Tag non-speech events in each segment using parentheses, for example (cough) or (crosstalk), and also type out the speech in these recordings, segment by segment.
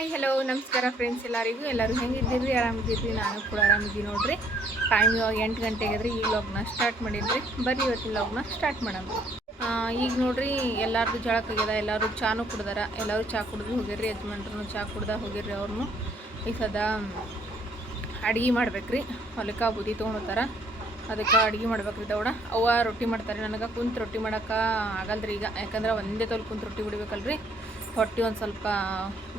Hi hello ನಮಸ್ಕಾರ friends ಎಲ್ಲರಿಗೂ. ಎಲ್ಲರೂ ಹೆಂಗಿದ್ದೀರಿ? ಆರಾಮಿದ್ದೀರಿ? ನಾನು ಕೂಡ ಆರಾಮಿದ್ದೀನಿ ನೋಡ್ರಿ. ಟೈಮ್ ಇವಾಗ ಎಂಟು ಗಂಟೆಗೆ ಈ ಲಾಗ್ನ ಸ್ಟಾರ್ಟ್ ಮಾಡಿದ್ರಿ. ಬರ್ರಿ ಇವತ್ತಿನ ಲಾಗ್ನ ಸ್ಟಾರ್ಟ್ ಮಾಡೋಣ. ಈಗ ನೋಡ್ರಿ, ಎಲ್ಲಾರ್ದು ಜಳಕ ಆಗ್ಯದ. ಎಲ್ಲರೂ ಚಾನು ಕುಡ್ದಾರ. ಎಲ್ಲರೂ ಚಾ ಕುಡ್ದು ಹೋಗಿರ್ರಿ ಯಜಮಾನ್ರು ಚಾ ಕುಡ್ದ ಹೋಗಿರ್ರಿ ಅವ್ರನ್ನು ಈ ಸದಾ ಅಡುಗೆ ಮಾಡ್ಬೇಕ್ರಿ. ಹೊಲಕ್ಕೆ ಬುದಿ ತೊಗೊಂಡೋತಾರ ಅದಕ್ಕೆ ಅಡುಗೆ ಮಾಡ್ಬೇಕ್ರಿ ದೌಡ. ಅವ್ವ ರೊಟ್ಟಿ ಮಾಡ್ತಾರೆ. ನನಗೆ ಕುಂತು ರೊಟ್ಟಿ ಮಾಡೋಕೆ ಆಗಲ್ರಿ ಈಗ. ಯಾಕಂದ್ರೆ ಒಂದೇ ತೋಲ್ ಕುಂತು ರೊಟ್ಟಿ ಬಿಡ್ಬೇಕಲ್ರಿ ಹೊಟ್ಟೆ ಒಂದು ಸ್ವಲ್ಪ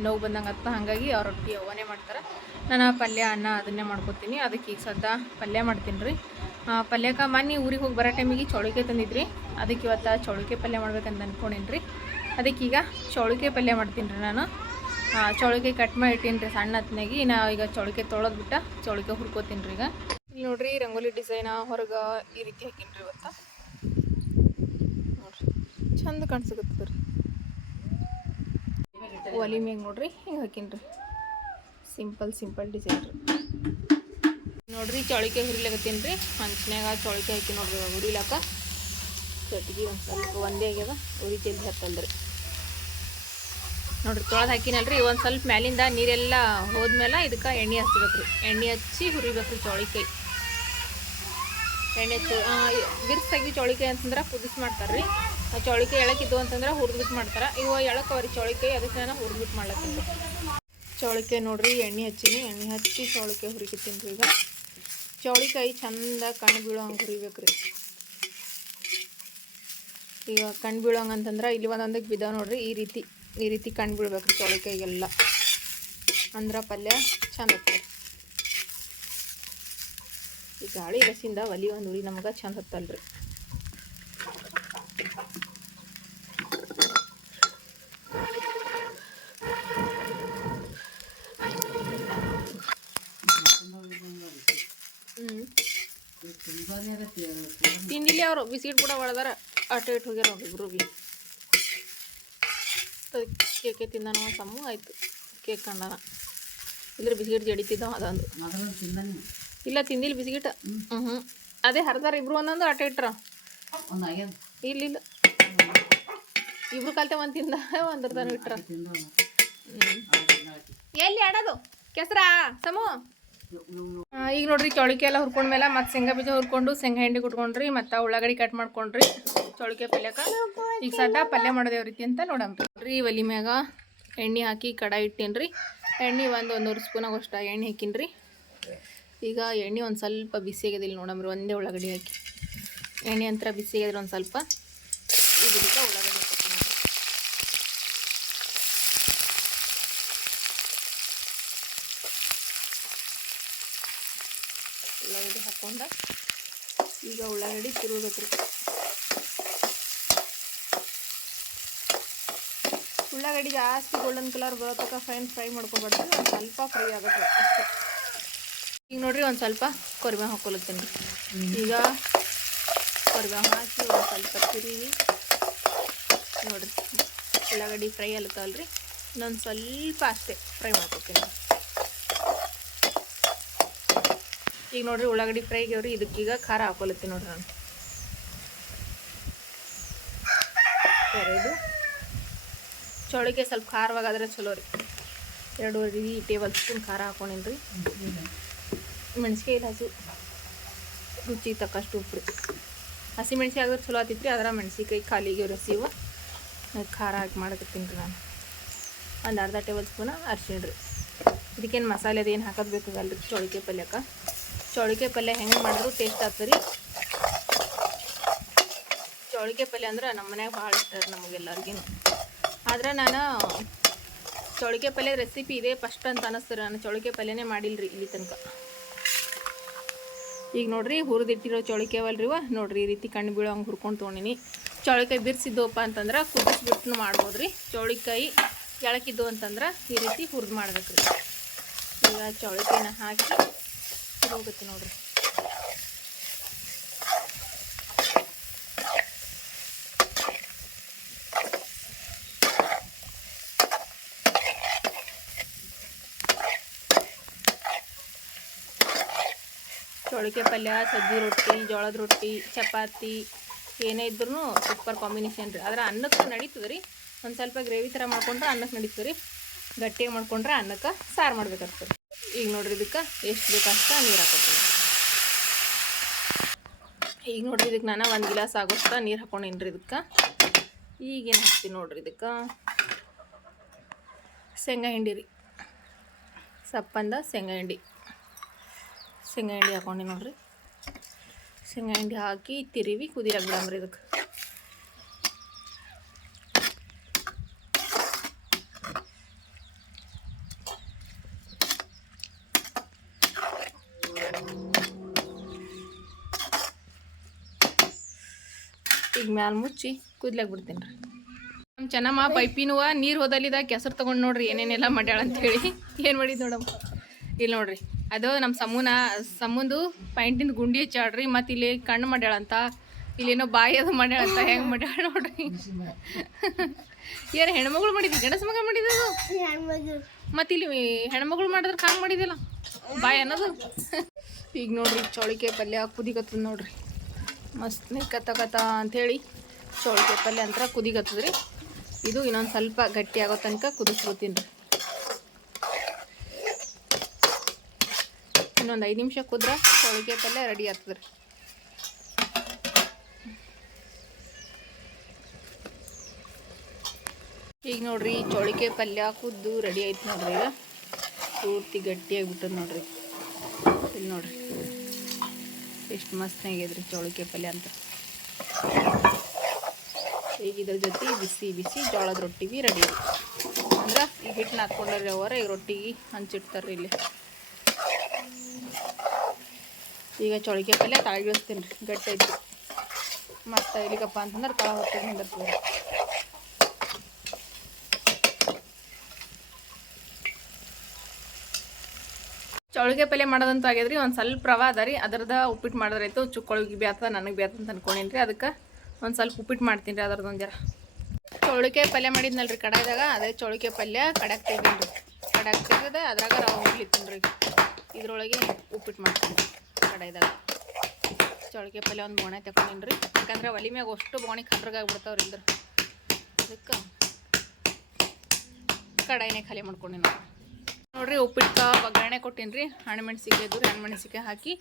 ನೋವು ಬಂದಂಗೆ ಆಗ್ತದೆ ಹಾಗಾಗಿ ಅವ್ರ ರೊಟ್ಟಿ ಅವನೇ ಮಾಡ್ತಾರೆ. ನಾನು ಪಲ್ಯ, ಅನ್ನ ಅದನ್ನೇ ಮಾಡ್ಕೊತೀನಿ. ಅದಕ್ಕೆ ಈಗ ಸದ್ದ ಪಲ್ಯ ಮಾಡ್ತೀನಿ ರೀ. ಪಲ್ಯಕ್ಕೆ ಮನೆ ಊರಿಗೆ ಹೋಗಿ ಬರೋ ಟೈಮಿಗೆ ಚೌಳಿಕೆ ತಂದಿದ್ರಿ. ಅದಕ್ಕೆ ಇವತ್ತು ಚೌಳಿಕೆ ಪಲ್ಯ ಮಾಡ್ಬೇಕಂತ ಅಂದ್ಕೊಂಡಿನಿ ರೀ. ಅದಕ್ಕೆ ಈಗ ಚೌಳಿಕೆ ಪಲ್ಯ ಮಾಡ್ತೀನಿ ರೀ ನಾನು. ಚೌಳಿಕೆ ಕಟ್ ಮಾಡಿ ಇಟ್ಟೀನಿ ರೀ ಸಣ್ಣ ಹತ್ತನಾಗಿ ನಾ ಈಗ ಚೌಳಿಕೆ ತೊಳೆದ್ಬಿಟ್ಟು ಚೌಳಿಕೆ ಹುಡ್ಕೋತೀನಿ ರೀ ಈಗ. ಇಲ್ಲಿ ನೋಡ್ರಿ ರಂಗೋಲಿ ಡಿಸೈನ ಹೊರಗೆ ಈ ರೀತಿ ಹಾಕೀನಿ ರೀ ಇವತ್ತು. ನೋಡ್ರಿ. ಚಂದ ಕಾಣಿಸ್ಕತ್ತದ ರೀ ಒಲಿ ಮ್ಯಾಗ ನೋಡ್ರಿ, ಹಿಂಗೆ ಹಾಕೀನಿ ರೀ ಸಿಂಪಲ್ ಸಿಂಪಲ್ ಡಿಸೈನ್ ರೀ. ನೋಡ್ರಿ, ಚೌಳಿಕಾಯಿ ಹುರಿಲಾಗತ್ತೀನಿ ರೀ ಹಂಚಿನ್ಯಾಗ ಚೌಳಿಕೆ ಹಾಕಿ ನೋಡ್ರಿ, ಹುರಿಲಾಕ. ಕಟ್ಟಿಗೆ ಒಂದು ಸ್ವಲ್ಪ ಒಂದೇ ಆಗ್ಯದ, ಉರಿ ಜಲ್ದಿ ಹತ್ತಲ್ರಿ. ನೋಡ್ರಿ, ತೊಳೆದು ಹಾಕಿನಲ್ರಿ, ಒಂದು ಸ್ವಲ್ಪ ಮ್ಯಾಲಿಂದ ನೀರೆಲ್ಲ ಹೋದ್ಮೇಲೆ ಇದಕ್ಕೆ ಎಣ್ಣೆ ಹಚ್ಚಬೇಕ್ರಿ ಎಣ್ಣೆ ಹಚ್ಚಿ ಹುರಿಬೇಕ್ರಿ ಚೌಳಿಕಾಯಿ. ಎಣ್ಣೆ ಹಚ್ಚಿ ಬಿರ್ಸಾಗಿ ಚೌಳಿಕಾಯಿ ಅಂತಂದ್ರೆ ಕುದಿಸಿ ಮಾಡ್ತಾರೆ ರೀ ಚೌಳಿಕಾಯಿ ಎಳಕಿದ್ದು ಅಂತಂದ್ರೆ ಹುರಿದ್ಬಿಟ್ಟು ಮಾಡ್ತಾರೆ. ಇವ ಎಳಕವ್ರಿ ಚೌಳಿಕಾಯಿ ಅದಕ್ಕೆ ನಾನು ಹುರಿದ್ಬಿಟ್ಟು ಮಾಡ್ಲತ್ತೀನಿ. ಚೌಳಿಕಾಯಿ ನೋಡ್ರಿ, ಎಣ್ಣೆ ಹಚ್ಚೀನಿ. ಎಣ್ಣೆ ಹಚ್ಚಿ ಚೌಳಿಕಾಯಿ ಹುರಿಕತ್ತೀನಿ ರೀ ಈಗ. ಚೌಳಿಕಾಯಿ ಚಂದ ಕಣ್ಣು ಬೀಳೋ ಹಂಗೆ ಹುರಿಬೇಕ್ರಿ. ಈಗ ಕಣ್ಣು ಬೀಳೋಂಗೆ ಅಂತಂದ್ರೆ ಇಲ್ಲಿ ಒಂದೊಂದಕ್ಕೆ ಬಿದ್ದಾವೆ ನೋಡ್ರಿ, ಈ ರೀತಿ ಈ ರೀತಿ ಕಣ್ಣು ಬೀಳ್ಬೇಕ್ರಿ ಚೌಳಿಕಾಯಿಗೆಲ್ಲ. ಅಂದ್ರೆ ಪಲ್ಯ ಚಂದ ಈ ಗಾಳಿ ರಸಿಂದ ಒಲಿ ಒಂದು ಉರಿ ನಮ್ಗೆ ಚಂದ ಹತ್ತಲ್ರಿ. ಹ್ಞೂ ತಿಂದಿಲ್ಲ ಅವರು, ಬಿಸ್ಕಿಟ್ ಕೂಡ ಒಳದಾರ. ಆಟೋ ಇಟ್ಟು ಹೋಗ್ಯಾರ ಇಬ್ರು ಬಿ ಕೇಕೆ ತಿಂದಾನ ಸಮ್ಮು ಆಯ್ತು. ಕೇಕ್ ಕಂಡಾನ. ಇಲ್ಲರ ಬಿಸ್ಕಿಟ್ ಜಡಿತಿದ್ದ ಅದೊಂದು. ಇಲ್ಲ, ತಿಂದಿಲ್ಲ ಬಿಸ್ಕಿಟ್. ಹ್ಞೂ ಹ್ಞೂ ಅದೇ ಹರಿದಾರ ಇಬ್ರು ಒಂದೊಂದು ಆಟ ಇಟ್ರ. ಇಲ್ಲ ಇಲ್ಲ. ಇಬ್ರು ಕಲ್ತೆ ಒಂದು ತಿಂದ, ಒಂದ್ರದನು ಇಟ್ರ. ಎಲ್ಲಿ ಆಡೋದು? ಕೆಸರಾ? ಸಮು? ಈಗ ನೋಡ್ರಿ ಚೌಳಿಕೆ ಎಲ್ಲ ಹುರ್ಕೊಂಡ್ಮೇಲೆ ಮತ್ತೆ ಶೇಂಗಾ ಬೀಜ ಹುರ್ಕೊಂಡು, ಶೇಂಗಾ ಹಿಂಡಿ ಕುಟ್ಕೊಂಡ್ರಿ, ಮತ್ತು ಉಳ್ಳಾಗಡ್ಡಿ ಕಟ್ ಮಾಡ್ಕೊಂಡ್ರಿ ಚೌಳಿಕೆ ಪಲ್ಯಕ. ಈಗ ಸದ್ದ ಪಲ್ಯ ಮಾಡೋದೇವ್ ರೀತಿ ಅಂತ ನೋಡಮ್ರಿ ಒಲಿ ಮ್ಯಾಗ ಎಣ್ಣೆ ಹಾಕಿ ಕಡಾಯಿ ಇಟ್ಟೇನ್ರಿ. ಎಣ್ಣೆ ಒಂದು ಒಂದೂವರೆ ಸ್ಪೂನ್ ಅಷ್ಟ ಎಣ್ಣೆ ಹಾಕಿನ್ರಿ. ಈಗ ಎಣ್ಣೆ ಒಂದು ಸ್ವಲ್ಪ ಬಿಸಿ ಆಗ್ಯದಿಲ್ಲ ನೋಡಮ್ರಿ, ಒಂದೇ ಉಳ್ಳಾಗಡ್ಡಿ ಹಾಕಿ. ಎಣ್ಣೆ ಅಂತರ ಬಿಸಿ ಆಗಿದ್ರೆ ಒಂದು ಸ್ವಲ್ಪ. ಈಗ ಇದಕ್ಕೆ ಉಳ್ಳಾಗಡ್ಡಿ ಹಾಕ್ತೀನಿ ನೋಡ್ರಿ ಉಳ್ಳಾಗಡ್ಡಿ ಹಾಕ್ಕೊಂಡು ಈಗ ಉಳ್ಳಾಗಡ್ಡಿ ತಿರುಗಬೇಕ್ರಿ ಉಳ್ಳಾಗಡ್ಡಿ ಜಾಸ್ತಿ ಗೋಲ್ಡನ್ ಕಲರ್ ಬರೋ ತನಕ ಫೈನ್ ಫ್ರೈ ಮಾಡ್ಕೊಬಾರ್ದು, ಒಂದು ಸ್ವಲ್ಪ ಫ್ರೈ ಆಗಬೇಕು ಅಷ್ಟೇ. ಈಗ ನೋಡಿರಿ ಒಂದು ಸ್ವಲ್ಪ ಕೊರಿಮೆ ಹಾಕೊಲತ್ತೀನಿ. ಈಗ ಕೊರಿಮೆ ಹಾಕಿ ಒಂದು ಸ್ವಲ್ಪ ತಿರುಗಿ ನೋಡಿರಿ ಉಳ್ಳಾಗಡ್ಡಿ ಫ್ರೈ ಅಲ್ಕಲ್ರಿ ಇನ್ನೊಂದು ಸ್ವಲ್ಪ ಅಷ್ಟೇ ಫ್ರೈ ಮಾಡ್ಕೊತೀನಿ. ಈಗ ನೋಡ್ರಿ ಉಳ್ಳಾಗಡ್ಡಿ ಫ್ರೈ ಆಗ್ಯಾವ್ರಿ. ಇದಕ್ಕೀಗ ಖಾರ ಹಾಕೊಲತ್ತೀನಿ ನೋಡ್ರಿ ನಾನು. ಎರಡು ಸ್ವಲ್ಪ ಖಾರವಾಗಾದ್ರೆ ಚಲೋ ರೀ. ಎರಡೂವರೆ ಟೇಬಲ್ ಸ್ಪೂನ್ ಖಾರ ಹಾಕೊಂಡಿನಿ ರೀ ಇಲ್ಲ ಹಸು. ರುಚಿ ತಕ್ಕಷ್ಟು ಉಪ್ಪು ರೀ. ಹಸಿ ಮೆಣಸಿಗೆ ಆದ್ರೆ ಚಲೋ ಆತಿತ್ತು ರೀ ಅದರ ಮೆಣಸಿಕಾಯಿ ಖಾಲಿಗೆ ರಸಿವು ಖಾರ ಹಾಕಿ ಮಾಡಕತ್ತೀನಿ ರೀ ನಾನು. ಒಂದು ಅರ್ಧ ಟೇಬಲ್ ಸ್ಪೂನ ಅರ್ಶಿಣ ರೀ. ಇದಕ್ಕೇನು ಮಸಾಲೆ ಅದೇನು ಹಾಕೋದು ಬೇಕಾಗಲ್ಲ ರೀ ಚೌಳಿಕಾಯಿ ಪಲ್ಯಕ್ಕೆ? ಚೌಳಿಕಾಯಿ ಪಲ್ಯ ಹೆಂಗೆ ಮಾಡಿದ್ರು ಟೇಸ್ಟ್ ಆಗ್ತದೆ ರೀ. ಚೌಳಿಕೆ ಪಲ್ಯ ಅಂದ್ರೆ ನಮ್ಮ ಮನ್ಯಾಗ ಭಾಳ ಇಷ್ಟ ರೀ ನಮಗೆಲ್ಲರಿಗೂ ಆದ್ರೆ ನಾನು ಚೌಳಿಕೆ ಪಲ್ಯ ರೆಸಿಪಿ ಇದೆ ಫಸ್ಟ್ ಅಂತ ಅನ್ನಿಸ್ತಾರೆ ನಾನು ಚೌಳಿಕೆ ಪಲ್ಯನೇ ಮಾಡಿಲ್ಲ ರೀ ಇಲ್ಲಿ ತನಕ. ಈಗ ನೋಡ್ರಿ ಹುರಿದಿಟ್ಟಿರೋ ಚೌಳಿಕೆ ಅವಲ್ರಿವ ನೋಡ್ರಿ ಈ ರೀತಿ ಕಣ್ಣು ಬೀಳೋ ಹಂಗೆ ಹುರ್ಕೊಂಡು ತೊಗೊಂಡಿನಿ. ಚೌಳಿಕಾಯಿ ಬಿರ್ಸಿದ್ದೋಪ್ಪ ಅಂತಂದ್ರೆ ಕುದಿಸ್ಬಿಟ್ಟು ಮಾಡ್ಬೋದು ರೀ. ಚೌಳಿಕಾಯಿ ಎಳಕಿದ್ದು ಅಂತಂದ್ರೆ ಈ ರೀತಿ ಹುರಿದು ಮಾಡ್ಬೇಕು ರೀ ಈಗ ಚೌಳಿಕಾಯಿನ ಹಾಕಿ ಹೋಗುತ್ತೆ ನೋಡ್ರಿ. ಚೌಳಿಕಾಯಿ ಪಲ್ಯ, ಸಜ್ಜಿ ರೊಟ್ಟಿ, ಜೋಳದ ರೊಟ್ಟಿ, ಚಪಾತಿ, ಏನೇ ಇದ್ರೂ ಸೂಪರ್ ಕಾಂಬಿನೇಷನ್ ರೀ. ಆದ್ರೆ ಅನ್ನಕ್ಕೆ ನಡೀತದೆ ರೀ. ಒಂದು ಸ್ವಲ್ಪ ಗ್ರೇವಿ ಥರ ಮಾಡ್ಕೊಂಡ್ರೆ ಅನ್ನಕ್ಕೆ ನಡೀತದೆ ರೀ. ಗಟ್ಟಿಯಾಗಿ ಮಾಡ್ಕೊಂಡ್ರೆ ಅನ್ನಕ್ಕೆ ಸಾರು ಮಾಡ್ಬೇಕಾಗ್ತದೆ. ಈಗ ನೋಡ್ರಿ ಇದಕ್ಕೆ ಎಷ್ಟು ಬೇಕಷ್ಟ ನೀರು ಹಾಕೋತೀನಿ. ಈಗ ನೋಡ್ರಿ ಇದಕ್ಕೆ ನಾನು ಒಂದು ಗಿಲಾಸ್ ಆಗೋಷ್ಟ ನೀರು ಹಾಕೊಂಡಿನ್ರಿ ಇದಕ್ಕೆ. ಈಗೇನು ಹಾಕ್ತೀನಿ ನೋಡ್ರಿ ಇದಕ್ಕೆ. ಶೇಂಗಾ ಹಿಂಡಿ ರೀ. ಸಪ್ಪಂದ ಶೇಂಗಾ ಹಿಂಡಿ. ಶೇಂಗಾ ಹಿಂಡಿ ಹಾಕೊಂಡಿ ನೋಡ್ರಿ. ಶೇಂಗಾ ಹಿಂಡಿ ಹಾಕಿ ತಿರುವಿ ಕುದಿಯಾಕ ಬಿಡಮ್ರಿ ಇದಕ್ಕೆ ಮ್ಯಾಲ ಮುಚ್ಚಿ ಕೂದ್ಲಾಗ ಬಿಡ್ತೀನಿ ರೀ ನಮ್ಮ ಚೆನ್ನಮ್ಮ ಪೈಪಿನುವ ನೀರು ಹೋದಲ್ಲಿದ, ಕೆಸರು ತೊಗೊಂಡು ನೋಡ್ರಿ ಏನೇನೆಲ್ಲ ಮಾಡ್ಯಾಳ ಅಂತೇಳಿ. ಏನು ಮಾಡಿದ್ ನೋಡಮ್ಮ? ಇಲ್ಲಿ ನೋಡ್ರಿ, ಅದು ನಮ್ಮ ಸಮೂನ ಸಮುಂದು ಪೈಂಟಿನ ಗುಂಡಿ ಹಚ್ಚಾಡ್ರಿ ಮತ್ತು ಇಲ್ಲಿ ಕಣ್ಣು ಮಾಡ್ಯಾಳಂತ. ಇಲ್ಲೇನೋ ಬಾಯಿ ಅದು ಮಾಡ್ಯಾಳಂತ, ಹೆಂಗೆ ಮಾಡ್ಯಾಳ ನೋಡ್ರಿ. ಏನು ಹೆಣ್ಮಗಳು ಮಾಡಿದ್ವಿ ಗಂಡಸ ಮಗ ಮಾಡಿದ್ದು ಮತ್ತು ಇಲ್ಲಿ ಹೆಣ್ಮಗಳು ಮಾಡಿದ್ರೆ ಕಾಂಗ್ ಮಾಡಿದಿಲ್ಲ? ಬಾಯಿ ಅನ್ನೋದು? ಈಗ ನೋಡ್ರಿ ಚೌಳಿಕೆ ಪಲ್ಯ ಕುದಿಗತ್ತದ ನೋಡ್ರಿ. ಮಸ್ತ್ ಕತ್ತ ಅಂಥೇಳಿ ಚೌಳಿಕೆ ಪಲ್ಯ ಅಂತ ಕುದಿಗತ್ತದ್ರಿ. ಇದು ಇನ್ನೊಂದು ಸ್ವಲ್ಪ ಗಟ್ಟಿ ಆಗೋ ತನಕ ಕುದಿಸ್ಕೊತೀನಿ ರೀ. ಇನ್ನೊಂದು ಐದು ನಿಮಿಷ ಕುದ್ರೆ ಚೌಳಿಕೆ ಪಲ್ಯ ರೆಡಿ ಆಗ್ತದ್ರಿ. ಈಗ ನೋಡ್ರಿ ಚೋಳಿಕೆ ಪಲ್ಯ ಕುದ್ದು ರೆಡಿ ಆಯ್ತು ನೋಡ್ರಿ ಈಗ. ಪೂರ್ತಿ ಗಟ್ಟಿಯಾಗಿಬಿಟ್ಟದ ನೋಡ್ರಿ. ಇಲ್ಲಿ ನೋಡ್ರಿ. ಎಷ್ಟು ಮಸ್ತ್ ಚೋಳಿಕೆ ಪಲ್ಯ ಅಂತ. ಈಗ ಇದ್ರ ಜೊತೆ ಬಿಸಿ ಬಿಸಿ ಜೋಳದ ರೊಟ್ಟಿ ಬಿ ರೆಡಿ ಅಂದ್ರೆ ಈಗ ಹಿಟ್ಟನ್ನ ಹಾಕ್ಕೊಂಡ್ರಿ ಅವರ ಈಗ ರೊಟ್ಟಿಗೆ ಹಂಚಿಡ್ತಾರೆ ಇಲ್ಲಿ. ಈಗ ಚೌಳಿಕೆ ಪಲ್ಯ ತಾಳಿಗಿಳಿಸ್ತೀನಿ ರೀ, ಗಟ್ಟಿ ಐತಿ ಮತ್ತು ಇಲ್ಲಿಗಪ್ಪ ಅಂತಂದ್ರೆ ತಳ ಹೊತ್ತಿಗೆ ನಿಂದಿರ್ತದೆ ಚೌಳಿಗೆ ಪಲ್ಯ ಮಾಡೋದಂತೂ ರೀ ಒಂದು ಸ್ವಲ್ಪ ರವ ಅದ ರೀ ಅದ್ರದ ಉಪ್ಪಿಟ್ಟು ಮಾಡಿದ್ರಾಯ್ತು ಬಿ ಬ್ಯಾತ ನನಗೆ ಬ್ಯಾತ ಅಂತ ಅನ್ಕೊಂಡೇನಿ ರೀ ಅದಕ್ಕೆ ಒಂದು ಸ್ವಲ್ಪ ಉಪ್ಪಿಟ್ಟು ಮಾಡ್ತೀನಿ ರೀ ಅದ್ರದ್ದು ಒಂದು ಜರ. ಚೌಳಿಕೆ ಪಲ್ಯ ರೀ ಕಡಾಯ್ದಾಗ, ಅದೇ ಚೌಳಿಕೆ ಪಲ್ಯ ಕಡಾಕ್ ತೆಗೀನಿ ರೀ ಕಡಾಕ್ ತೆಗೆದ ಅದ್ರಾಗ ರವ ಹೋಗ್ಲಿತ್ತೀನಿ ರೀ ಇದ್ರೊಳಗೆ ಉಪ್ಪಿಟ್ಟು ಮಾಡ್ತೀನಿ ಕಡಾಯ್ದಾಗ. ಚೌಳಿಕೆ ಪಲ್ಯ ಒಂದು ಬೋಣೆ ತಗೊಂಡಿನಿ ರೀ ಯಾಕಂದ್ರೆ ಒಲಿ ಮ್ಯಾಗ ಅಷ್ಟು ಬೋಣಿ ಖರ್ಗಾಗ್ಬಿಡ್ತಾವ್ರಿ ಇದ್ರ ಅದಕ್ಕೆ ಕಡಾಯಿನೇ ಖಾಲಿ ಮಾಡ್ಕೊಂಡಿನಿ. ನಾನು ನೋಡ್ರಿ ಉಪ್ಪಿಟ್ಟು ಒಗ್ಗರಣೆ ಕೊಟ್ಟೀನಿ ರೀ ಹಣ್ಣು ಮೆಣಸಿಕಾಯಿ ಇದ್ದು ಹಣ್ಣು ಮೆಣಸಿಕಾಯಿ ಹಾಕಿ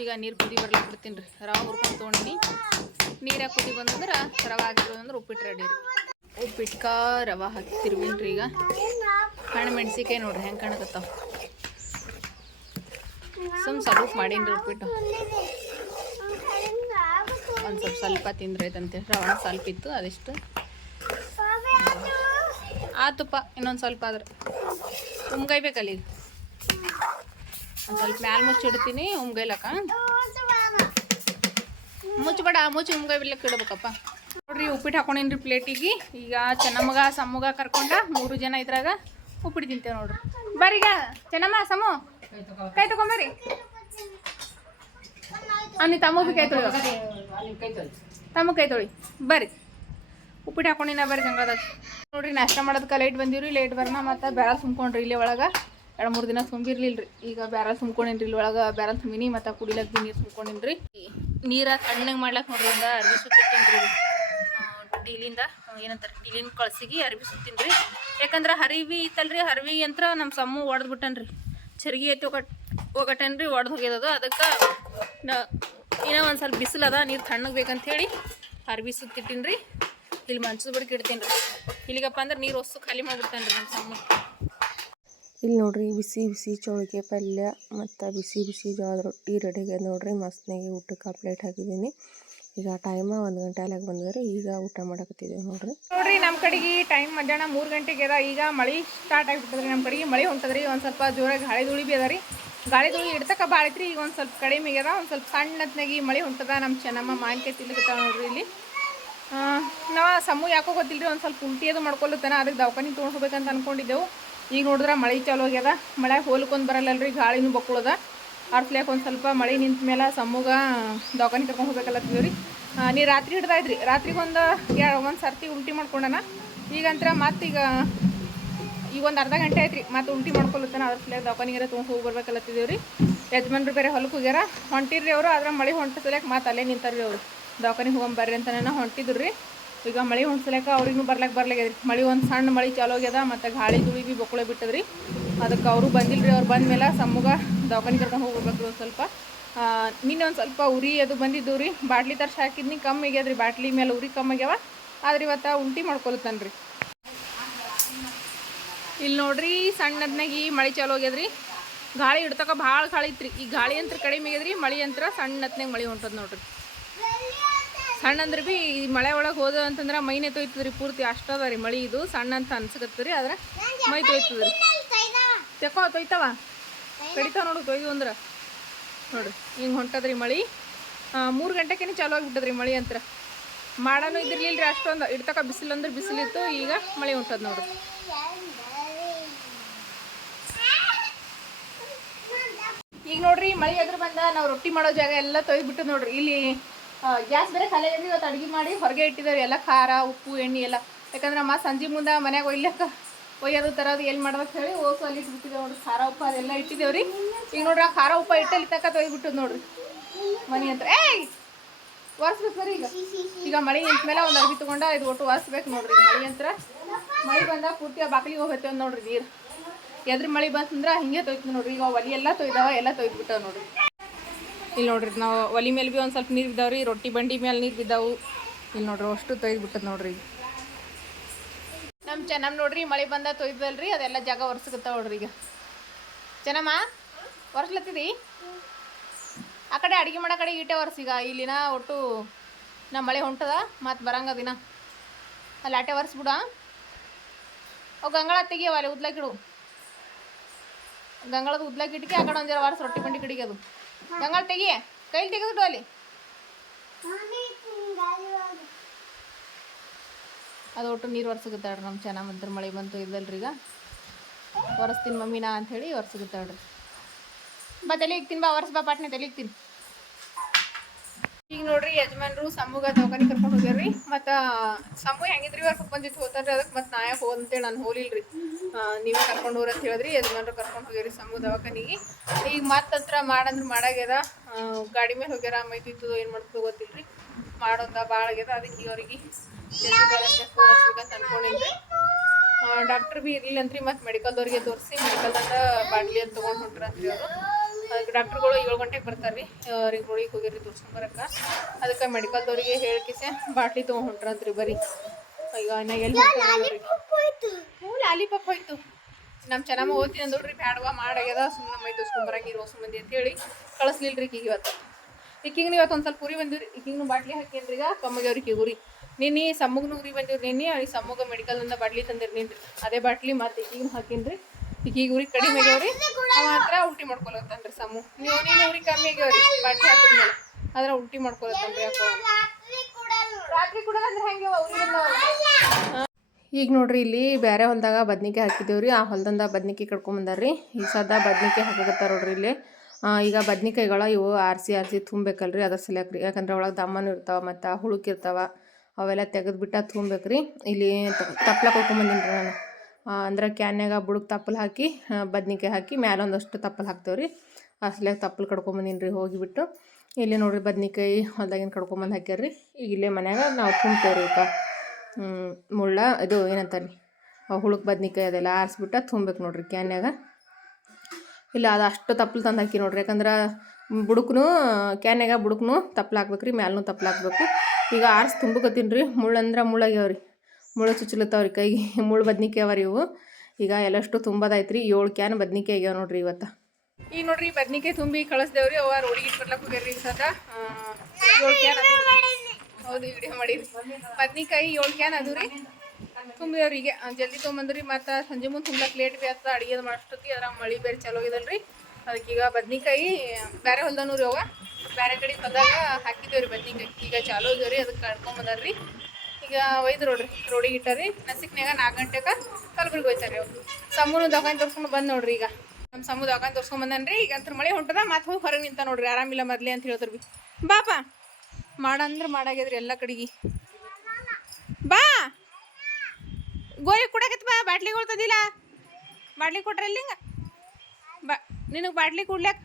ಈಗ ನೀರು ಕುದಿ ಬರ್ಲಿಕ್ಕೆ ಬಿಡ್ತೀನಿ ರೀ ರವೆ ಹುರ್ಕೊಂಡು ತೊಗೊಂಡಿನಿ. ನೀರಾಗ ಕುದಿ ಬಂದಂದ್ರೆ ರವೆ ಹಾಕಿರೋದಂದ್ರೆ ಉಪ್ಪಿಟ್ಟು ರೆಡಿ ರೀ. ಉಪ್ಪಿಟ್ಕ ರವೆ ಹಾಕಿ ತಿರುವಿನಿ ರೀ ಈಗ. ಹಣ್ಣು ಮೆಣಸಿಕಾಯಿ ನೋಡ್ರಿ ಹೆಂಗೆ ಕಾಣಕತ್ತಾವ. ಸುಮ್ ಸ್ವಲ್ಪ ಮಾಡೀನಿ ರೀ ಉಪ್ಪಿಟ್ಟು ಒಂದು ಸ್ವಲ್ಪ ಸ್ವಲ್ಪ ತಿಂದ್ರೆ ಐತಂತೆ ರವಣ ಸ್ವಲ್ಪ ಇತ್ತು, ಅದಿಷ್ಟು? ಆತುಪ್ಪ, ಇನ್ನೊಂದು ಸ್ವಲ್ಪ ಆದ್ರೆ. ಉಮ್ಗೈಬೇಕಲ್ಲ. ಒಂದು ಸ್ವಲ್ಪ ಮ್ಯಾಲ ಮುಚ್ಚಿಡ್ತೀನಿ, ಉಮ್ಗೈಲಕ್ಕ. ಮುಚ್ಚಬೇಡ, ಮುಚ್ಚಿ ಉಮ್ಗೈಬಿಡ್ಲಕ್ಕೆ ಇಡ್ಬೇಕಪ್ಪ. ನೋಡ್ರಿ, ಉಪ್ಪಿಟ್ಟು ಹಾಕೊಂಡೇನ್ರಿ ಪ್ಲೇಟಿಗೆ. ಈಗ ಚೆನ್ನಮ್ಮಗ, ಸಮ್ಮಗ ಕರ್ಕೊಂಡ ಮೂರು ಜನ ಇದ್ರಾಗ ಉಪ್ಪಿಟ್ಟು ತಿಂತೇವೆ ನೋಡ್ರಿ. ಬರ್ರಿ ಈಗ ಚೆನ್ನಮ್ಮ, ಸಮು. ಕೈ ತಗೊಂಬರಿ ಅನ್ನಿ ತಮ್ಮ ಕೈ ತೊಳಿ ತಮ್ಮ ಕೈ ತೊಳಿ. ಬರ್ರಿ. ಉಪ್ಪಿಟ್ಟು ಹಾಕೊಂಡಿನ ಬರ್ರಿ ಗಂಗಾದಾಗ ನೋಡ್ರಿ ನಾಷ್ಟ ಮಾಡೋದಕ್ಕೆ ಲೈಟ್ ಬಂದಿವ್ರಿ ಲೇಟ್ ಬರೋಣ ಮತ್ತು ಬ್ಯಾರಲ್ ಸುಮ್ಕೊಂಡ್ರಿ ಇಲ್ಲಿ ಒಳಗೆ. ಎರಡು ಮೂರು ದಿನ ತುಂಬಿರ್ಲಿಲ್ಲ ರೀ ಈಗ ಬ್ಯಾರಲ್ ತುಂಬ್ಕೊಂಡೇನ್ರಿ ಇಲ್ಲಿ ಒಳಗೆ ಬ್ಯಾರಲ್ ತುಂಬಿನಿ ಮತ್ತು ಕುಡಿಲಕ್ಕ ಬಿ ನೀರು ಸುಮ್ಕೊಂಡಿನ್ರಿ. ನೀರ ತಣ್ಣಗೆ ಮಾಡ್ಲಕ್ಕೆ ನೋಡ್ರಿ ಒಂದು ಅರ್ಬಿ ಸುತ್ತಿಟ್ಟೇನ್ರಿ ಡೀಲಿಂದ, ಏನಂತಾರೆ ಡೀಲಿನ ಕಳ್ಸಿಗೆ ಅರ್ಬಿ ಸುತ್ತೀನಿ ಯಾಕಂದ್ರೆ ಹರಿವಿ ಇತ್ತಲ್ರಿ ಹರಿವಿ ಯಂತ್ರ ನಮ್ಮ ಸಮ್ಮು ಒಡೆದು ಬಿಟ್ಟನ್ರಿ. ಚರ್ಗಿ ಐತಿ ಒಗಟ್ ಒಗಟನ್ರಿ, ಒಡೆದು ಹೋಗ್ಯದದು. ಅದಕ್ಕೆ ಇನ್ನೂ ಒಂದು ಸ್ವಲ್ಪ ಬಿಸಿಲದ ನೀರು ತಣ್ಣಗೆ ಬೇಕಂತ ಹೇಳಿ ಅರ್ಬಿ ಸುತ್ತಿಟ್ಟಿನ್ರಿ ಇಲ್ಲಿ ಮಂಚದ ಬಡ್ಕೆ ಇಡ್ತೀನಿ ರೀ. ಇಲ್ಲಿಗಪ್ಪ ಅಂದ್ರೆ ನೀರು ಹೊಸ್ಸು ಖಾಲಿ ಮಾಡಿಬಿಡ್ತಾನೆ ರೀ ನಮ್ಮ ಸಮ್ಮ ಇಲ್ಲಿ ನೋಡ್ರಿ ಬಿಸಿ ಬಿಸಿ ಚೌಳಿಕೆ ಪಲ್ಯ ಮತ್ತು ಬಿಸಿ ಬಿಸಿ ಜೋಳದ ರೊಟ್ಟಿ ರೆಡಿಗೆ ನೋಡ್ರಿ ಮಸ್ತ್ನಾಗಿ ಊಟಕ್ಕೆ ಪ್ಲೇಟ್ ಹಾಕಿದ್ದೀನಿ. ಈಗ ಟೈಮ ಒಂದು ಗಂಟೆ ಆಲಾಗ ಬಂದಿದ್ರೆ ಈಗ ಊಟ ಮಾಡಕತ್ತಿದ್ದೀವಿ ನೋಡ್ರಿ. ನೋಡ್ರಿ ನಮ್ಮ ಕಡೆಗೆ ಟೈಮ್ ಮಧ್ಯಾಹ್ನ ಮೂರು ಗಂಟೆಗೆ ಅದ ಈಗ ಮಳೆ ಸ್ಟಾರ್ಟ್ ಆಗಿಬಿಟ್ಟದ್ರಿ ನಮ್ಮ ಕಡೆಗೆ. ಮಳೆ ಹೊಂಟದ್ರಿ ಒಂದು ಸ್ವಲ್ಪ ಜೋರಾಗಿ ಗಾಳಿ ಧೂಳಿ ಬಿ ಅದ ರೀ. ಗಾಳಿ ಧೂಳಿ ಇಡ್ತಕ್ಕ ಬಾಳೈತ್ರಿ ಈಗ ಒಂದು ಸ್ವಲ್ಪ ಕಡಿಮೆ ಆಗ್ಯದ ಒಂದು ಸ್ವಲ್ಪ ಸಣ್ಣತ್ನಾಗಿ ಮಳೆ ಹೊಂಟದ ನಮ್ಮ ಚೆನ್ನಮ್ಮ ಮಾನ್ಕೆ ತಿನ್ಲಿಕತ್ತಾವ ನೋಡ್ರಿ ಇಲ್ಲಿ. ನಾವು ಸಮ್ಮು ಯಾಕೋ ಗೊತ್ತಿಲ್ಲ ರೀ ಒಂದು ಸ್ವಲ್ಪ ಉಲ್ಟಿ ಅದು ಮಾಡ್ಕೊಳ್ಳುತ್ತಾನೆ ಅದಕ್ಕೆ ದವಾಖಾನೆ ತೊಗೊಂಡು ಹೋಗ್ಬೇಕಂತ ಅನ್ಕೊಂಡಿದ್ದೆವು. ಈಗ ನೋಡಿದ್ರೆ ಮಳೆ ಚಾಲು ಆಗ್ಯದ, ಮಳೆ ಹೋಲ್ಕೊಂಡ್ ಬರಲ್ಲಲ್ರಿ, ಗಾಳಿನೂ ಬಕ್ಕೊಳದ. ಅರ್ಸ್ಲ್ಯಾಕ ಒಂದು ಸ್ವಲ್ಪ ಮಳೆ ನಿಂತ ಮೇಲೆ ಸಮ್ಮುಗ ದವಾಖಾನೆ ಕರ್ಕೊಂಡು ಹೋಗ್ಬೇಕಲ್ಲತ್ತೀವಿ ರೀ ನೀ ರಾತ್ರಿ ಹಿಡ್ದಾಯ್ತು ರೀ ರಾತ್ರಿಗೆ ಒಂದು ಎರಡು ಒಂದು ಸರ್ತಿ ಉಲ್ಟಿ ಮಾಡ್ಕೊಂಡನ. ಈಗಂತರ ಮತ್ತೆ ಈಗ ಒಂದು ಅರ್ಧ ಗಂಟೆ ಆಯ್ತು ರೀ ಮತ್ತೆ ಉಲ್ಟಿ ಮಾಡ್ಕೊಲತ್ತಾನ ಅದ್ರ ಸಲ ತೊಗೊಂಡು ಹೋಗಿ ಬರ್ಬೇಕಲ್ಲತ್ತಿದ್ದೀವಿ ರೀ ಯಜಮಾನ್ರು ಬೇರೆ ಹೊಲಕ್ಕೆ ಹೋಗ್ಯಾರ, ಹೊಂಟಿರ್ರಿ ಅವರು, ಆದ್ರೆ ಮಳೆ ಹೊಂಟ ಮತ್ತೆ ಅಲ್ಲೇ ನಿಂತಾರ್ರಿ ಅವರು. ದವಾಖಾನಿಗೆ ಹೋಗಂಬರ್ರಿ ಅಂತ ನಾನು ಹೊಂಟಿದ್ರು ರೀ ಈಗ ಮಳೆ ಹೊಂದ್ಸಲಕ್ಕ ಅವ್ರಿಗೂ ಬರ್ಲಕ್ಕೆ ಬರ್ಲಾಗ್ಯದ್ರಿ. ಮಳೆ ಒಂದು ಸಣ್ಣ ಮಳೆ ಚಾಲು ಆಗ್ಯದ, ಮತ್ತು ಗಾಳಿ ದುಳಿ ಬಿ ಬೊಕ್ಕಳೆ ಬಿಟ್ಟದ್ರಿ. ಅದಕ್ಕೆ ಅವರು ಬಂದಿಲ್ರಿ, ಅವ್ರು ಬಂದ ಮೇಲೆ ಸಮುಗ ದವಾಖಾನೆ ಕರ್ಕೊಂಡು ಹೋಗ್ಬೇಕು ಒಂದು ಸ್ವಲ್ಪ. ನಿನ್ನೆ ಒಂದು ಸ್ವಲ್ಪ ಉರಿ ಅದು ಬಂದಿದ್ದು ರೀ ಬಾಟ್ಲಿ ತರ್ಸಿ ಹಾಕಿದ್ನಿ, ಕಮ್ಮಿ ಆಗ್ಯದ್ರಿ. ಬಾಟ್ಲಿ ಮೇಲೆ ಉರಿ ಕಮ್ಮಿ ಆಗ್ಯಾವ. ಆದ್ರೆ ಇವತ್ತು ಉಲ್ಟಿ ಮಾಡ್ಕೊಳತ್ತಾನ್ರಿ ಇಲ್ಲಿ ನೋಡ್ರಿ ಸಣ್ಣದ್ನಾಗ ಈ ಮಳೆ ಚಾಲು ಆಗ್ಯದ್ರಿ. ಗಾಳಿ ಹಿಡ್ತಕ ಭಾಳ ಗಾಳಿ ಐತ್ರಿ. ಈ ಗಾಳಿ ಅಂತ ಕಡಿಮೆ ಆಗ್ಯದ್ರಿ, ಮಳೆ ಅಂತ ಸಣ್ಣದ್ನಾಗ ಮಳೆ ಹೊಂಟದ ನೋಡ್ರಿ. ಸಣ್ಣ ಅಂದ್ರೆ ಬಿ ಈ ಮಳೆ ಒಳಗೆ ಹೋದ ಅಂತಂದ್ರೆ ಮೈನೇ ತೊಯ್ತದ್ರಿ ಪೂರ್ತಿ. ಅಷ್ಟದ ರೀ ಮಳೆ ಇದು. ಸಣ್ಣ ಅಂತ ಅನ್ಸಕತ್ತ ರೀ ಆದ್ರೆ ಮೈ ತೊಯ್ತದ್ರಿ. ತೆಕೋ ತೊಯ್ತಾವ? ಕಡಿತಾವ ನೋಡು ತೊಯ್ದು ಅಂದ್ರೆ. ನೋಡ್ರಿ ಹಿಂಗೆ ಹೊಂಟದ್ರಿ ಮಳೆ. ಮೂರು ಗಂಟೆಗೇನೆ ಚಾಲು ಆಗಿಬಿಟ್ಟದ್ರಿ ಮಳೆ ಅಂತ. ಮಾಡಾನು ರೀ ಅಷ್ಟೊಂದು. ಇಡ್ತಕ ಬಿಸಿಲು ಅಂದ್ರೆ ಬಿಸಿಲಿತ್ತು ಈಗ ಮಳೆ ಹೊಂಟದ ನೋಡ್ರಿ. ಈಗ ನೋಡ್ರಿ ಮಳೆ ಎದುರು ಬಂದ ನಾವು ರೊಟ್ಟಿ ಮಾಡೋ ಜಾಗ ಎಲ್ಲ ತೊಯ್ದ್ಬಿಟ್ಟು ನೋಡ್ರಿ. ಇಲ್ಲಿ ಗ್ಯಾಸ್ ಬೇರೆ ಖಾಲಿ ಆಗಿದ್ರಿ ಇವತ್ತು ಅಡುಗೆ ಮಾಡಿ ಹೊರಗೆ ಇಟ್ಟಿದ್ದಾರೆ ಎಲ್ಲ ಖಾರ, ಉಪ್ಪು, ಎಣ್ಣೆ ಎಲ್ಲ. ಯಾಕಂದ್ರೆ ಅಮ್ಮ ಸಂಜೆ ಮುಂದೆ ಮನೆಗೆ ಒಯ್ಲಕ್ಕ ಒಯ್ಯೋದು ತರೋದು ಎಲ್ಲಿ ಮಾಡ್ಬೇಕು ಹೇಳಿ ಓಸು ಅಲ್ಲಿ ಇಟ್ಬಿಟ್ಟಿದ್ದೇವೆ ನೋಡ್ರಿ. ಖಾರ ಉಪ್ಪು ಅದೆಲ್ಲ ಇಟ್ಟಿದ್ದೇವ್ರಿ ಈಗ ನೋಡ್ರಿ ಆ ಖಾರ ಉಪ್ಪ ಇಟ್ಟಲ್ಲಿ ತಕ್ಕ ತೊಯ್ದ್ಬಿಟ್ಟು ನೋಡ್ರಿ. ಮನೆ ಅಂತ ಏಯ್! ಒರೆಸ್ಬೇಕು ಬರ್ರಿ ಈಗ. ಈಗ ಮಳೆ ನಿಂತ ಮೇಲೆ ಒಂದು ಅರ್ಬಿ ತೊಗೊಂಡ ಇದು ಒಟ್ಟು ಒರೆಸ್ಬೇಕು ನೋಡ್ರಿ. ಮಳೆ ಅಂತ ಮಳೆ ಬಂದಾಗ ಪೂರ್ತಿ ಬಾಕ್ಲಿಗೆ ಹೋಗತ್ತೆ ನೋಡ್ರಿ ನೀರು. ಎದ್ರ ಮಳೆ ಬಂತಂದ್ರೆ ಹಿಂಗೆ ತೊಯ್ತು ನೋಡ್ರಿ. ಈಗ ಒಲಿ ಎಲ್ಲ ತೊಯ್ದಾವ, ಎಲ್ಲ ತೊಯ್ದ್ಬಿಟ್ಟಾವ ನೋಡ್ರಿ. ಇಲ್ಲಿ ನೋಡ್ರಿ, ನಾವು ಒಲಿ ಮೇಲೆ ಭೀ ಒಂದು ಸ್ವಲ್ಪ ನೀರು ಬಿದ್ದಾವ್ರಿ ರೊಟ್ಟಿ ಬಂಡಿ ಮೇಲೆ ನೀರು ಬಿದ್ದಾವು. ಇಲ್ಲಿ ನೋಡ್ರಿ, ಅಷ್ಟು ತೊಯ್ದು ಬಿಟ್ಟದ ನೋಡ್ರಿ ನಮ್ಮ ಚೆನ್ನಮ್ಮ ನೋಡ್ರಿ, ಮಳೆ ಬಂದ ತೊಯ್ದಲ್ರಿ ಅದೆಲ್ಲ ಜಾಗ ಒರೆಸ್ಕತ್ತಾವ ನೋಡ್ರಿ ಈಗ. ಚೆನ್ನಮ್ಮ, ಒರ್ಸ್ಲತ್ತಿದಿ? ಆ ಕಡೆ ಅಡುಗೆ ಮಾಡೋ ಕಡೆ ಈಟೆ ಒರ್ಸೀಗ ಇಲ್ಲಿನ ಒಟ್ಟು ನಮ್ಮ ಮಳೆ ಹೊಂಟದ, ಮತ್ತು ಬರಂಗ ದಿನ. ಅಲ್ಲಿ ಆಟೆ ಒರೆಸ್ಬಿಡ? ಅವು ಗಂಗಳ ತೆಗಿಯವ ಅಲ್ಲಿ ಉದ್ಲಾಕಿಡು ಗಂಗಳದ ಉದ್ಲಾಕಿಟ್ಕೆ ಆ ಕಡೆ ಒಂದಿರೋ ವಾರಸ್ ರೊಟ್ಟಿ ಬಂಡಿ ಕಡೆಗೆ ಅದು. ಗಂಗಾಳ ತೆಗಿಯ? ಕೈಲಿ ತೆಗೆದು ಅಲ್ಲಿ. ಅದು ಒಟ್ಟು ನೀರು ಒರ್ಸಗುತ್ತಾಡ್ರಿ ನಮ್ಮ ಚೆನ್ನಾಗಿ ಮಳೆ ಬಂತು ಇದ್ದಲ್ರಿ ಈಗ. ಒರೆಸ್ತೀನಿ ಮಮ್ಮಿನ ಅಂತ ಹೇಳಿ ಒರ್ಸಗುತ್ತಾಡ್ರಿ ಬಾ ತಲೆ ತಿನ್ ಬಾ ಒರೆಸ್ ಬಾ ಪಾಟ್ನೆ ತಲೆ ತಿನ್ ಈಗ ನೋಡ್ರಿ ಯಜಮಾನ್ರು ಸಮೂಗ ದವಾಖಾನಿ ಕರ್ಕೊಂಡು ಹೋಗ್ಯಾರ್ರಿ. ಮತ್ತು ಸಮೂ ಹೆಂಗಿದ್ರಿ ವರ್ಕ್ ಬಂದಿತ್ತು ಹೋತಾರ್ರಿ ಅದಕ್ಕೆ ಮತ್ತೆ ನಾ ಹೋ ಹೋದಂತೇಳಿ ನಾನು ಹೋಲಿಲ್ರಿ ನೀವೇ ಕರ್ಕೊಂಡು ಹೋಗ್ರಿ ಅಂತ ಹೇಳಿದ್ರಿ, ಯಜಮಾನ್ರು ಕರ್ಕೊಂಡು ಹೋಗ್ಯಾರಿ ಸಮೂ ದವಾಖಾನಿಗೆ. ಈಗ ಮತ್ತತ್ರ ಮಾಡಂದ್ರೆ ಮಾಡಾಗ್ಯದ. ಗಾಡಿ ಮೇಲೆ ಹೋಗ್ಯಾರ ಮೈತಿತ್ತು ಏನು ಮಾಡ್ತು ಗೊತ್ತಿಲ್ರಿ. ಮಾಡೋದ ಭಾಳ ಆಗ್ಯದ, ಅದಕ್ಕೆ ಅವ್ರಿಗೆ ಅಂತ ಅನ್ಕೊಂಡಿದ್ರಿ ಡಾಕ್ಟರ್ ಬಿ ಇರ್ಲಿಲ್ಲ ಅಂತ್ರಿ ಮತ್ತೆ ಮೆಡಿಕಲ್ದವ್ರಿಗೆ ತೋರಿಸಿ ಮೆಡಿಕಲ್ದಾಗ ಬಾಟ್ಲಿ ಅಂತ ತೊಗೊಂಡು ಅವರು ಅದಕ್ಕೆ ಡಾಕ್ಟ್ರುಗಳು ಏಳು ಗಂಟೆಗೆ ಬರ್ತಾರೆ ರೀ ರೋಡಿಗೆ ಹೋಗಿರಿ ತೋರ್ಸ್ಕೊಂಬರಕ್ಕೆ ಅದಕ್ಕೆ ಮೆಡಿಕಲ್ದವ್ರಿಗೆ ಹೇಳಿಕಿಸೆ, ಬಾಟ್ಲಿ ತೊಗೊಂಡು ಹೊಂಟ್ರಂತ್ರಿ ಬರೀ. ಈಗ ನಾ ಎಲ್ಲಿ ಹ್ಞೂ, ಲಾಲಿಪಾಪ್ ಹೋಯ್ತು. ನಮ್ಮ ಚೆನ್ನಾಗಿ ಓದ್ತೀನಿ ಅಂದೋಡ್ರಿ ಬ್ಯಾಡವಾ ಮಾಡಾಗ್ಯದ ಸುಮ್ಮನೆ ಮೈ ತೋರ್ಸ್ಕೊಂಬರಂಗಿರೋ ಇರೋ ಸುಮ್ಮನೆ ಅಂತೇಳಿ ರೀ ಈಗ ಇವತ್ತು. ಈಗ ಇವತ್ತು ಒಂದು ಸ್ವಲ್ಪ ಉರಿ ಬಂದಿವ್ರಿ. ಈಗಿನ ಬಾಟ್ಲಿ ಹಾಕೇನ್ರಿ ಈಗ, ಕಮ್ಮಗೆ ಉರಿ. ನಿನ್ನೆ ಸಮ್ಮಗ್ನು ಉರಿ ಬಂದಿವ್ರಿ, ನಿನ್ನೆ ಅವ್ರಿಗೆ ಸಮ್ಮಗ ಮೆಡಿಕಲ್ನಿಂದ ಬಾಟ್ಲಿ ತಂದಿರಿ ನಿನ್ರಿ ಅದೇ ಬಾಟ್ಲಿ ಮತ್ತೆ ಈಗಿನ ಹಾಕೇನ್ರಿ ಈಗೀಗ ಉರಿ ಕಡಿಮೆ ಆಗ್ಯಾವ್ರಿ. ಅವ ಮಾತ್ರ ಉಲ್ಟಿ ಮಾಡ್ಕೊಳತ್ತನ್ರಿ ಸಮು. ನೀವು ನೀನು ಉರಿ ಕಮ್ಮಿ ಆಗ್ಯಾವ್ರಿ. ಬಾಟ್ಲಿ ಹಾಕಿದ್ಮೇಲೆ. ಆದ್ರೆ ಉಲ್ಟಿ ಮಾಡ್ಕೊಳತ್ತನ್ರಿ ಯಾಕೋ ರಾತ್ರಿ ಕೂಡ ಅಂದ್ರೆ ಹೆಂಗೆ ಈಗ ನೋಡ್ರಿ ಇಲ್ಲಿ ಬೇರೆ ಹೊಲದಾಗ ಬದ್ನಿಕಾಯಿ ಹಾಕಿದ್ದೇವ್ರಿ ಆ ಹೊಲದಿಂದ ಬದ್ನಿಕಾಯಿ ಕಡ್ಕೊಂಬಂದಾರ್ರಿ ಈ ಸದಾ ಬದ್ನಿಕಾಯಿ ಹಾಕಕತ್ತಾರ ನೋಡ್ರಿ ಇಲ್ಲಿ. ಈಗ ಬದ್ನಿಕಾಯಿಗಳ ಇವು ಆರಿಸಿ ಆರಿಸಿ ತುಂಬಬೇಕಲ್ರಿ ಅದ್ರ ಸಲಕ್ರಿ ಯಾಕಂದ್ರೆ ಒಳಗೆ ದಮ್ಮನು ಇರ್ತಾವ ಮತ್ತು ಹುಳುಕಿರ್ತಾವ ಅವೆಲ್ಲ ತೆಗೆದ್ಬಿಟ್ಟ ತುಂಬೇಕ್ರಿ ಇಲ್ಲಿ ತಪ್ಲ ಕೊಡ್ಕೊಂಬಂದಿನಿ ರೀ ನಾನು. ಅಂದ್ರೆ ಕ್ಯಾನ್ಯಾಗ ಬುಡುಕ್ ತಪ್ಪಲು ಹಾಕಿ ಬದ್ನಿಕಾಯಿ ಹಾಕಿ ಮ್ಯಾಲೆ ಒಂದಷ್ಟು ತಪ್ಪಲು ಹಾಕ್ತೇವ್ರಿ. ಅಸಲಿಯಾಗಿ ತಪ್ಪಲು ಕಡ್ಕೊಂಬಂದಿನಿ ರೀ ಹೋಗಿಬಿಟ್ಟು. ಇಲ್ಲಿ ನೋಡ್ರಿ ಬದ್ನಿಕಾಯಿ ಹೊಲ್ದಾಗಿನ ಕಡ್ಕೊಂಬಂದು ಹಾಕ್ಯಾರ್ರಿ. ಈಗ ಇಲ್ಲೇ ಮನ್ಯಾಗ ನಾವು ತುಂಬ್ತೇವ್ರಿ ಈಗ. ಹ್ಮ್, ಮುಳ್ಳ ಇದು ಏನಂತಾರೆ ಹುಳುಕ್ ಬದ್ನಿಕಾಯಿ ಅದೆಲ್ಲ ಆರಿಸ್ಬಿಟ್ಟು ತುಂಬಬೇಕು ನೋಡ್ರಿ ಕ್ಯಾನ್ಯಾಗ. ಇಲ್ಲ ಅದು ಅಷ್ಟು ತಪ್ಪಲು ತಂದು ಹಾಕಿ ನೋಡ್ರಿ. ಯಾಕಂದ್ರೆ ಬುಡಕ್ನು ಕ್ಯಾನ್ಯಾಗ ಬುಡುಕ್ನು ತಪ್ಪಲು ಹಾಕ್ಬೇಕು ರೀ ಮ್ಯಾಲೂ ತಪ್ಪಲು ಹಾಕ್ಬೇಕು. ಈಗ ಆರಿಸಿ ತುಂಬಕತ್ತೀನಿ ರೀ ಮುಳ್ಳಂದ್ರೆ ಮುಳ್ಳಾಗ್ಯಾವ ರೀ ಮುಳ್ಳು ಚುಚ್ಚಲತ್ತಾವ ರೀ ಕೈಗೆ. (laughs) ಮುಳ್ಳು ಬದ್ನಿಕಾಯಿ ಅವ ರೀ ಇವು. ಈಗ ಎಲ್ಲಷ್ಟು ತುಂಬದಾಯ್ತು ರೀ ಏಳು ಕ್ಯಾನ್ ಬದ್ನಿಕಾಯಿ ಆಗ್ಯಾವ ನೋಡ್ರಿ ಇವತ್ತು. ಈಗ ನೋಡ್ರಿ ಬದ್ನಿಕಾಯಿ ತುಂಬಿ ಕಳಿಸ್ದೇವ್ರಿ. ಅವ ರೋಡಿಗೆ ಬರ್ಲಕ್ಕೆ ಹೋಗ್ಯಾರ ಈಗ ಸದ ಏಳು ಕ್ಯಾನ್ ಹೌದು ವಿಡಿಯೋ ಮಾಡಿರಿ. ಬದ್ನಿಕಾಯಿ ಏಳು ಕ್ಯಾನ್ ಅದು ರೀ ತುಂಬಿದವ್ರಿ ಈಗ ಜಲ್ದಿ ತೊಗೊಂಬಂದ್ರಿ. ಮತ್ತು ಸಂಜೆ ಮುಂದೆ ತುಂಬಕ್ಕೆ ಲೇಟ್ ಬಿ ಆಗ್ತದ ಅಡುಗೆ ಮಾಡಷ್ಟೊತ್ತಿ ಅದ್ರ ಮಳೆ ಬೇರೆ ಚಲೋ ಇದಲ್ರಿ ಅದಕ್ಕೆ ಈಗ ಬದ್ನಿಕಾಯಿ ಬೇರೆ ಹೊಲ್ದನೂ ರೀ ಅವ ಬೇರೆ ಕಡೆ ಹೊಲ್ದಾಗ ಹಾಕಿದ್ದೇವ್ರಿ ಬದ್ನಿಕಾಯಿ. ಈಗ ಚಾಲೋ ಇದೇವ್ರಿ ಅದಕ್ಕೆ ಕಡ್ಕೊಂಬಂದಾರ್ರಿ ಈಗ ಒಯ್ದು ನೋಡ್ರಿ ರೋಡಿಗೆ ಇಟ್ಟಾರಿ. ನಸಿಕ್ನ್ಯಾಗ ನಾಲ್ಕು ಗಂಟೆಗೆ ಕಲಬುರ್ಗಿ ಹೋಯ್ತಾರೆ ಅವ್ರು. ಸಮೂನು ದವಾಖಾನೆ ತೋರ್ಸ್ಕೊಂಡು ಬಂದು ನೋಡ್ರಿ ಈಗ. ನಮ್ಮ ಸಮೂ ದವಾಖಾನೆ ತೋರ್ಸ್ಕೊಂಡ್ ಬಂದನ್ರಿ, ಈಗ ಅಂತ ಮಳೆ ಹೊಂಟದ, ಮತ್ತೆ ಹೋಗಿ ಹೊರಗೆ ನಿಂತ ನೋಡ್ರಿ. ಆರಾಮಿಲ್ಲ ಮೊದಲೇ ಅಂತ ಹೇಳ್ತಾರೆ ಬಿ. ಬಾಪ, ಮಾಡಂದ್ರೆ ಮಾಡಾಗ್ಯದ್ರಿ ಎಲ್ಲ ಕಡೆಗೆ. ಬಾ! ಗೋಲಿ ಕುಡಾಕತ್ ಬಾ, ಬಾಟ್ಲಿ ಕೊಡ್ತದಿಲ್ಲ ಬಾಟ್ಲಿ ಕೊಟ್ರೆ ಇಲ್ಲಿ ಬಾ, ನಿನಗೆ ಬಾಟ್ಲಿ ಕುಡ್ಲ್ಯಾಕ?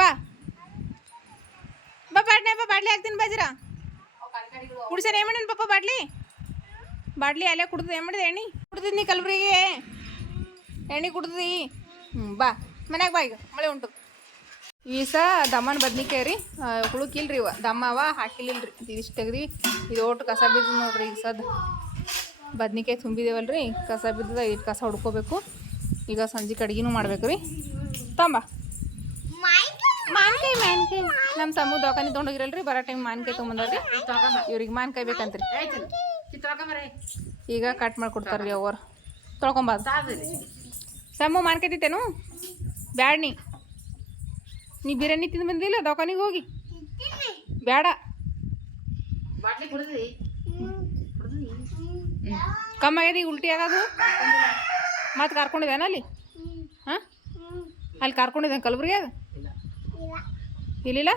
ಬಾ. ಬಾ ಬಾಟ್ಲಿ ಬಾ, ಬಾಟ್ಲಿ ಹಾಕ್ತೀನಿ ಬಾಜಿರ ಕುಡ್ಸೇನೆ ಏನು ಮಾಡಿನ ಪಪ್ಪ ಬಾಡ್ಲಿ ಬಾಡ್ಲಿ ಅಲ್ಲೇ ಕುಡ್ದು ಏನು ಮಾಡಿದೆ ಎಣ್ಣೆ? ಕುಡ್ದಿದ್ನಿ ಕಲ್ಬ್ರಿಗೆ ಎಣ್ಣೆ ಕುಡ್ದಿ. ಹ್ಞೂ ಬಾ. ಮನ್ಯಾಗ ಬಾ ಈಗ. ಮಳೆ ಉಂಟು. ಈ ಸ ದಮ್ಮನ ಬದ್ನಿಕಾಯಿ ರೀ. ಹುಳುಕಿಲ್ರಿ ಇವ. ಅವ, ಹಾಕಿಲಿಲ್ರಿ. ಇದಿಷ್ಟು ತೆಗ್ರಿ ಇದು ಒಟ್ಟು ಕಸ ಬಿದ್ದು ನೋಡ್ರಿ ಈ ಸದ್. ಬದ್ನಿಕಾಯಿ ತುಂಬಿದೇವಲ್ರಿ. ಕಸ ಬಿದ್ದದ, ಇದು ಕಸ ಹುಡ್ಕೋಬೇಕು. ಈಗ ಸಂಜೆ ಅಡ್ಗಿನೂ ಮಾಡ್ಬೇಕು ರೀ. ತಂಬ ಮಾನ್ಕಾಯಿ ಮಾನ್ಕಾಯಿ ನಮ್ಮ ಸಮ್ಮು ದವಾಖಾನೆ ತೊಗೊಂಡೋಗಿರಲ್ರಿ, ಬರೋ ಟೈಮ್ ಮಾನ್ಕಾಯಿ ತೊಗೊಂಬಂದ್ರಿ ಇವ್ರಿಗೆ ಮಾನ್ಕಾಯಿ ಬೇಕಂತ್ರಿ. ಈಗ ಕಟ್ ಮಾಡ್ಕೊಡ್ತಾರ್ರಿ ಅವ್ರು. ತೊಳ್ಕೊಂಬಾರ್ದು ಸಮ್ಮು ಮಾನ್ಕಾಯಿ ತಿಂತೇನು? ಬ್ಯಾಡ ನೀ. ನೀ ಬಿರಿಯಾನಿ ತಿಂದು ಬಂದಿಲ್ಲ, ದವಾಖಾನಿಗೆ ಹೋಗಿ. ಬೇಡ ಕಮ್ಮಿ ಆಗ್ಯದ, ಈಗ ಉಲ್ಟಿ ಆಗೋದು ಮತ್ತೆ ಕರ್ಕೊಂಡಿದ್ದಾನ ಅಲ್ಲಿ? ಹಾಂ? ಅಲ್ಲಿ ಕರ್ಕೊಂಡಿದ್ದೇನೆ ಕಲಬುರ್ಗಿಯಾಗ ಇಲ್ಲಿಲ್ಲ?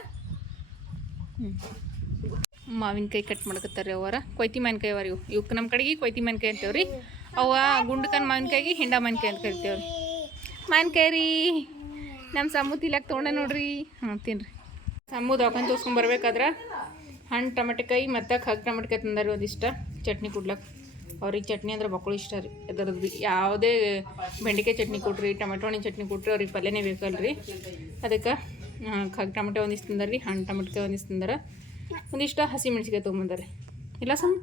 ಹ್ಞೂ ಮಾವಿನಕಾಯಿ ಕಟ್ ಮಾಡಕತ್ತಾರೆ ಅವರ ಕೊಯ್ತಿ ಮಾವಿನಕಾಯಿ ಅವ ಇವು. ಇವಕ್ಕೆ ನಮ್ಮ ಕಡೆಗೆ ಕೊಯ್ತಿ ಮಾವಿನಕಾಯಿ ಅಂತೇವ್ರಿ. ಅವ ಗುಂಡ್ಕನ್ ಮಾವಿನಕಾಯಿಗೆ ಹಿಂಡ ಮಾವಿನಕಾಯಿ ಅಂತ ಕರಿತೇವ್ರಿ. ಮಾವಿನಕಾಯಿ ರೀ. ನಮ್ಮ ಸಮ್ಮು ತಿಲಕ್ ತೊಗೊಂಡ ನೋಡ್ರಿ. ಹ್ಞೂ ತಿನ್ರಿ. ಸಮ್ಮು ದವಾಖಾನೆ ತೋರ್ಸ್ಕೊಂಬರ್ಬೇಕಾದ್ರೆ ಹಣ್ಣು ಟಮಟೆಕಾಯಿ ಮತ್ತು ಹಗ್ ಟಮಟೆಕಾಯಿ ತಂದಾರಿ ಒಂದಿಷ್ಟ. ಚಟ್ನಿ ಕೊಡ್ಲಕ್ಕೆ ಅವ್ರಿಗೆ ಚಟ್ನಿ ಅಂದ್ರೆ ಬಕ್ಕಳು ಇಷ್ಟ ರೀ. ಅದರದ್ದು ಬಿ ಯಾವುದೇ ಬೆಂಡೆಕಾಯಿ ಚಟ್ನಿ ಕೊಟ್ರಿ ಟೊಮೆಟೊ ಹಣ್ಣಿನ ಚಟ್ನಿ ಕೊಟ್ರಿ ಅವ್ರಿಗೆ ಪಲ್ಯನೇ ಬೇಕಲ್ರಿ. ಅದಕ್ಕೆ ಕಗ್ ಟಮಟೆ ಒಂದಿಷ್ಟು ತಂದಾರಿ ಹಣ್ಣು ಟೊಮೆಟೊ ಒಂದಿಷ್ಟು ತಂದಾರ. ಒಂದಿಷ್ಟು ಹಸಿ ಮೆಣಸಿಕಾಯಿ ತೊಗೊಂಬಂದಾರೆ ಇಲ್ಲ ಸಮ್